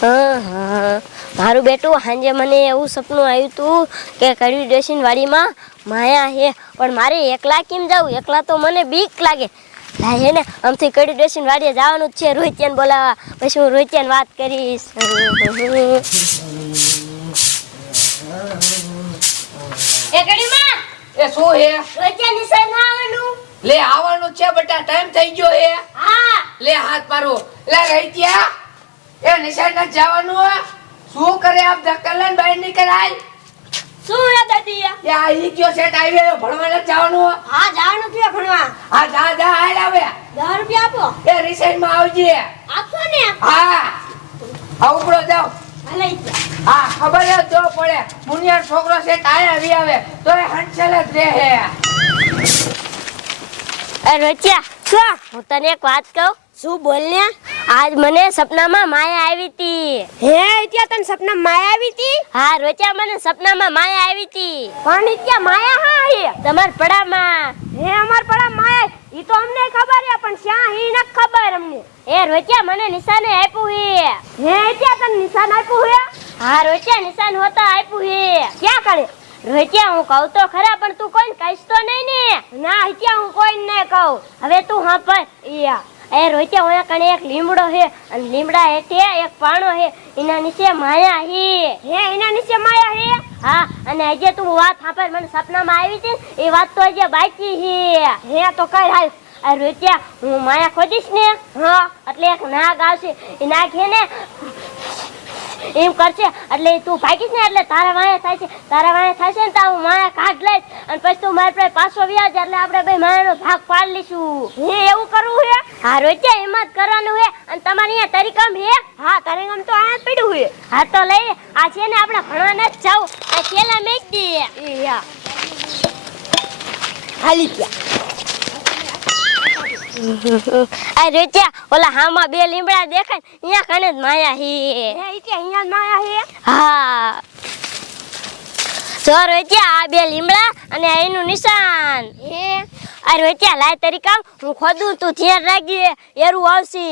હા, મારું બેટું સાંજે મને એવું સપનું આવ્યું હતું કે કડી ડ્રેસિંગ વાડીમાં માયા હે, પણ મારે એકલા કેમ જાવું? એકલા તો મને બીક લાગે. લાય હે ને આમથી કડી ડ્રેસિંગ વાડીએ જવાનું જ છે રોહિત્યાને બોલાવવા, પછી હું રોહિત્યાને વાત કરીશ. એ કડીમાં એ શું હે? રોહિત્યા નિશાળ ના આવવાનું? લે આવવાનું છે બેટા, ટાઈમ થઈ ગયો હે. હા. લે હાથ મારો. લે રહીત્યા એ નિશાળ ના જવાનું. શું કરે આપ ધક્કલન બહાર નીકળાય? શું હે દાદી? એ આ ઈ કયો સેટ આવ્યો ભણવા ન જવાનું? હા જવાનું છે ભણવા. હા જા જા હાલ આવે. 10 રૂપિયા આપો. એ રિસાઈન માં આવજે. આપો ને. હા આ ઉપડો જાવ. હાલે હા ખબર જ જો પડે મુનિયા છોકરો સેટ આયા આવી આવે તો એ હંસેલ જ રહે. એ રોહિત્યા શું? હું તને એક વાત કહું. શું બોલ ને? આજ મને સપનામાં માયા આવી હતી. હે ત્યાં તને સપનામાં માયા આવી હતી? હા રોહિત્યા મને સપનામાં માયા આવી હતી. પણ ત્યાં માયા હા હે તમાર પડામાં. હે અમાર પડા માયા ઈ તો અમને ખબર હે, પણ શ્યાં હી ન ખબર અમને. એ રોહિત્યા મને નિશાને આપ્યું હે. હે ત્યાં તને નિશાન આપ્યું હે? હા રોહિત્યા નિશાન હોતા આપ્યું હે. ક્યાં કરે? રોહિત્યા હું કહું તો ખરા, પણ તું કોઈને કહીશ તો નહીં ને? ના રોહિત્યા હું કોઈને નહીં કહું. હવે તું સાંભળ. એ રોહિત્યા ઓયા કણે એક લીમડો હે અને લીમડા હેઠે એક પાણો હે, એના નીચે માયા હે એના નીચે માયા હે. હા અને આજે તું વાત સાંભળ, મને સપનામાં આવી હતી એ વાત તો આજે બાકી હે તો કઈ હાલ. આ રોહિત્યા હું માયા ખોદીશ ને, હા એટલે એક નાગ આવશે, એ નાગ હે ને એમ કરશે એટલે તું ભાગીશ ને એટલે તારા વાયા થાય છે. તારા વાયા થશે ને તો હું માયા કાઢ લઈશ અને પછી તું મારી પાસે પાછો વ્યાજ એટલે આપણે બે માયાનો ભાગ પાડી લઈશું. હે એવું કરવું હે? હા રોહિત્યા એમ જ કરવાનું હે. અને તમારે અહીંયા તરીકમ હે? હા તરીકમ તો અહીંયા પડ્યું હે. હા તો લઈ આ છે ને આપણે ભણવા ન જ જાવ, આ કેલા મેક દે. હાલી ગયા. આ રોહિત્યા ઓલા હામાં બે લીમડા દેખાય અહીંયા કને જ માયા હે. અહીંયા જ માયા હે. હા જો રોહિત્યા આ બે લીમડા અને એનું નિશાન હે. આ રોહિત્યા લાય તરીકા હું ખોદું, તું ધ્યાન રાખજે એરું આવશે.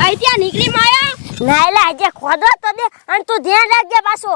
આઈ ત્યાં નીકળી માયા. ના એલા આજે ખોદો તો દે અને તું ધ્યાન રાખજે પાછો.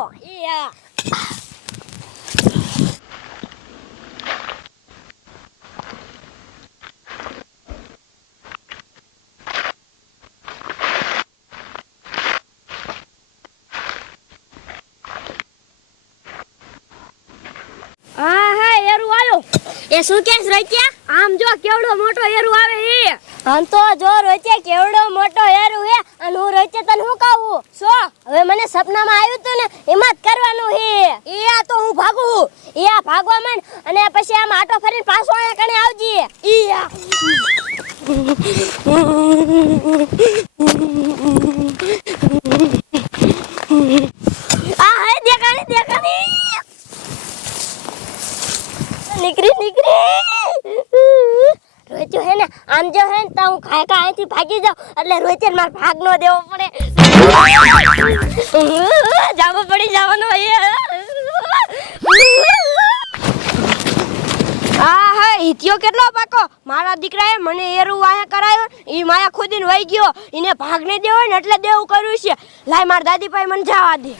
એ શું કેસ રોહિત્યા? આમ જો કેવડો મોટો એરું આવે હે. આમ તો જો રોહિત્યા કેવડો મોટો એરું હે અને હું રોહિત્યા તને શું કહું? શું? હવે મને સપનામાં આવ્યું તું ને એમાં જ કરવાનું હે. આ તો હું ભાગું. આ ભાગવા માંડ અને પછી આમ આટો ફરીને પાછો આયા કણે આવજે. આ હે દેખાણી નીકળી રોહિત્યો હે ને આમ જો હે ને તો હું કાયકા અહીંથી ભાગી જાઉં એટલે રોહિત્યો માર ભાગ નો દેવો પડે. જાવો પડી જવાનો હિત્યો કેટલો પાકો. મારા દીકરાએ મને એરું વાયા કરાયો, ઈ માયા ખુદીને વહી ગયો, ઈને ભાગ ને દેવો ને એટલે દેવું કર્યું છે. લાય માર દાદી પાસે મને જવા દે.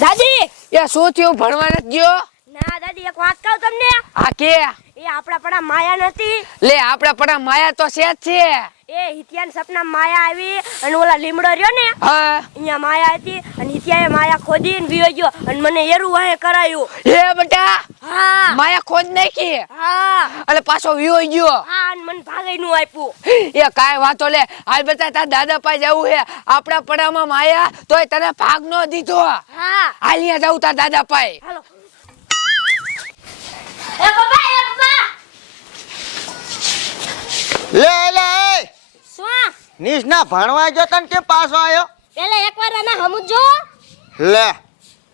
દાદી એ શું થયું? ભણવા ન ગયો? ના દાદી એક વાત કહું તમને. આ કે એ આપણા પડા માયા નથી. લે આપડા પડા માયા તો છે જ છે. એ હિત્યાન સપના માયા આવી અને ઓલા લીમડો રહ્યો ને, હા અહીંયા માયા હતી અને હિત્યાએ માયા ખોદીને વિયો ગયો અને મને એરું વાહે કરાયું. હે બેટા? હા માયા ખોદ નાખી? હા એટલે પાછો વિયો ગયો? હા અને મને ભાગઈ નું આપ્યું. એ કાઈ વાતો લે. હાલ બેટા તાર દાદા પાસે જવું હે. આપડા પડામાં માયા તોય તને ભાગ નો દીધો. હા હાલ અહીંયા જાવ તાર દાદા પાસે. હાલો. એ બાબા લે શું? નિશના ભણવા ગયો તને કે પાછો આવ્યો? પેલા એકવાર આને સમજો. લે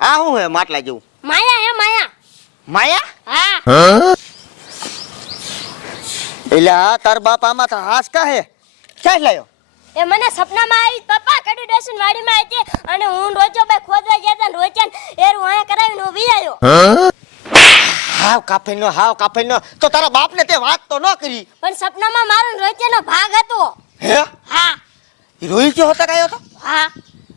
આ શું હે માટલા જેવું? માયા હે માયા. માયા? હા એટલે આ તાર બાપ આમાં તો હાસ કા હે? ક્યાં લાયો? એ મને સપનામાં આવી પપ્પા કડી ડેશન વાડીમાં હતી અને હું રોજો બે ખોદવા ગયા હતા, રોજન એરું આયા કરાવીને હું વી આવ્યો. હાવ કાફીનો તો તારા બાપને તે વાત તો ન કરી. પણ સપનામાં મારો ને રોહિત્યાનો ભાગ હતો. હે હા ઈ રોઈ ગયો હતા કાયો તો હા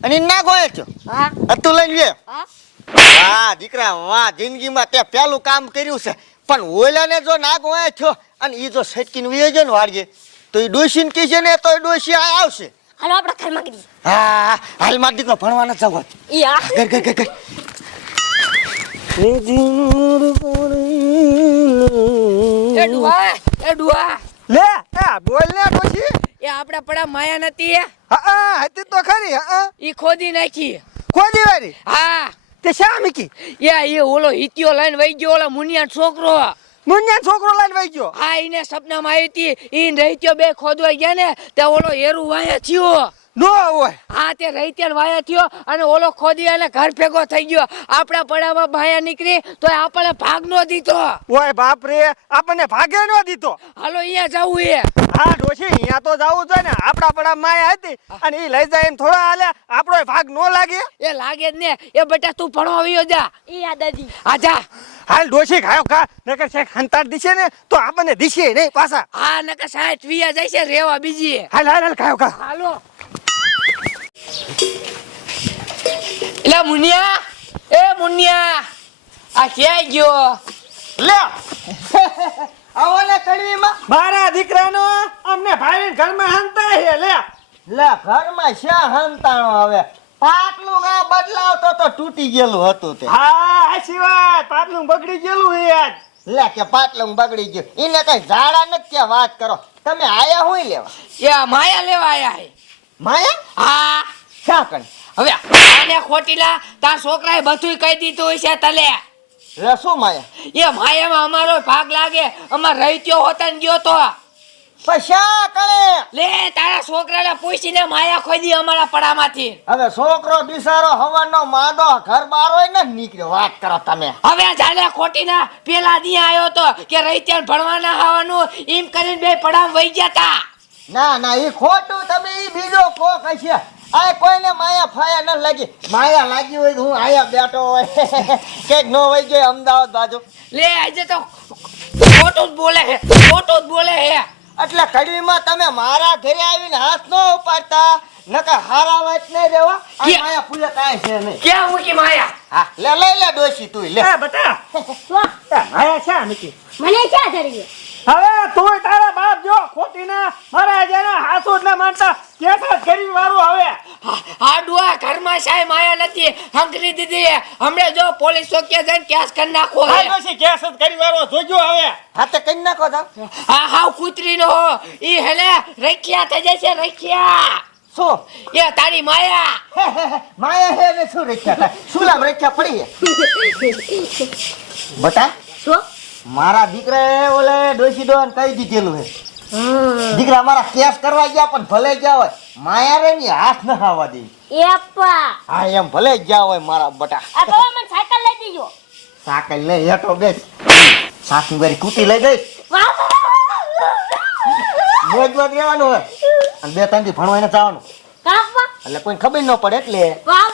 અને ઈ ના ગોય છો હા હતું લઈને લે. હા વાહ દીકરા વાહ, જિંદગીમાં તે પહેલું કામ કર્યું છે. પણ ઓલાને જો ના ગોય છો અને ઈ જો સટકીને વયો જાય ને વાળીએ તો ઈ ડોશીને કીશે ને તો ઈ ડોશી આ આવશે. હાલો આપણે ઘરમાં ગઈ. હા હાલ માર દીકરો ભણવા ન જવો. યા કર એ ડુઆ લે એ બોલ ને ડોશી. એ આપડા પડા માયા નથી હા હતી તો ખરી. હા ઈ ખોદી નાખી. ખોદી વારી હા તે શા મીકી એ ઓલો હિત્યો લઈને વઈ ગયો ઓલા મુનિયા છોકરો. મુન્યા છોકરો લઈને વઈ ગયો. હા ઈને સપનામાં આવી હતી ઈ રહીત્યો બે ખોદવા ગયા ને તે ઓલો હેરું વાયા થયો. નો હોય. હા તે રહીત્યાન વાયા થયો અને ઓલો ખોદી અને ઘર ભેગો થઈ ગયો. આપણા પડામાં ભાયા નીકળી તો આપણે ભાગ નો દીધો. ઓય બાપ રે, આપણને ભાગે નો દીધો. હાલો અહીંયા જાવું એ. હા ડોશી અહીંયા તો જાવું જોઈએ ને. આપડા પડા માયા હતી અને ઈ લઈ જાય એમ થોડા હાલે આપણો ભાગ નો લાગે. એ લાગે જ ને. એ બેટા તું ભણવા આવ્યો જા. ઈ આ દાદી આ જા. હાલ ડોશી ખાયો ખા, નકર શેખ હંતાડ દીશે ને તો આપણને દીશે નહીં પાછા. હા નકર સાહેબ વિયા જાય છે રેવા બીજી. હાલ હાલ હાલ ખાયો ખા. હાલો. એલા મુનિયા, એ મુનિયા, આ ક્યાં ગયો? લે આવો ને કડવીમાં. મારા દીકરાનો અમને ભાઈને ઘરમાં હંતા હે. લે લે ઘરમાં શા હંતાણો હવે, પાટલું ગા બદલાવતો તો તૂટી ગયેલું હતું તે. હા હાચી વાત, પાટલું બગડી ગયેલું હે આજ. લે કે પાટલું બગડી ગયું એને કઈ ઝાડા નથી ત્યાં વાત કરો. તમે આયા હોય લેવા એ માયા લેવા આયા હે. માયા હા શા કરી હવે આને ખોટીલા તાર છોકરાએ બધુંય કહી દીધું હોય છે તલે. લે શું માયા એ માયામાં અમારો ભાગ લાગે. અમાર રહીત્યો હોતન ગયો તો પૈસા કરે. લે તારા છોકરાને પૂછીને માયા ખોદી અમારા પડામાંથી. હવે છોકરો બિસારો હવાનો માદો ઘર બાર હોય ને નીકળ્યો. વાત કરો તમે. હવે જાને ખોટીના પેલા દી આયો તો કે રહીત્યાન ભણવાના આવવાનું એમ કરીને બે પડામ વઈ ગયા તા. ના ના ઈ ખોટું. તમે ઈ બીજો કોક હશે. આ કોઈને માયા ફાયા ન લાગી. માયા લાગી હોય તો હું આયા બેઠો હોય કેક નો વઈ ગયો અમદાવાદ બાજુ. લે આજે તો ખોટું જ બોલે હે, ખોટું જ બોલે હે. એટલે કડીમાં તમે મારા ઘરે આવીને હાથ નો ઉપાડતા નકર હારા વાત નહીં રેવા. આ કે- માયા ફૂલે કાંઈ છે નહીં. ક્યાં મૂકી માયા? હા લે લઈ લે ડોશી તું લે. એ બટા આયા છે મીકી. મને ક્યાં ધરી હવે તું તારા બાપ જો ખોટીના મારા જેના હાથો જ ના માનતા કેસા કરી વાળું. હવે આ ડુઆ ઘરમાં સાય માયા નથી હંકરી દીધી હે. હમણે જો પોલીસ ચોકીએ જઈને કેસ કરી નાખો હે. હાલ ડોશી કેસ જ કરી વાળો જોજો. હવે હાથે કઈ નાખો તા. આ હાવ કૂતરીનો હો. ઈ હેલે રખ્યા થઈ જાય છે રખ્યા. શું એ તારી માયા. માયા હે ને શું રખ્યા તા? શું લામ રખ્યા પડી હે? બટા શું મારા દીકરાએ ઓલે ડોશી ડોન કહી દીધેલું હે. દીકરા મારા કેસ કરવા ગયા પણ ભલે ગયા હોય માયા રે ની હાથ ન ખાવા દે. એ અપ્પા હા એમ ભલે ગયા હોય મારા બટા. આ તો મને સાયકલ લઈ દીજો. સાકલ લઈ હેઠો બેસ. સાસની વારી કૂટી લઈ ગઈ. વાહ મોજ મોજ રહેવાનું હોય અને બે ત્રણ દી ભણવા એને જવાનું કાપવા એટલે કોઈ ખબર ન પડે એટલે. વાહ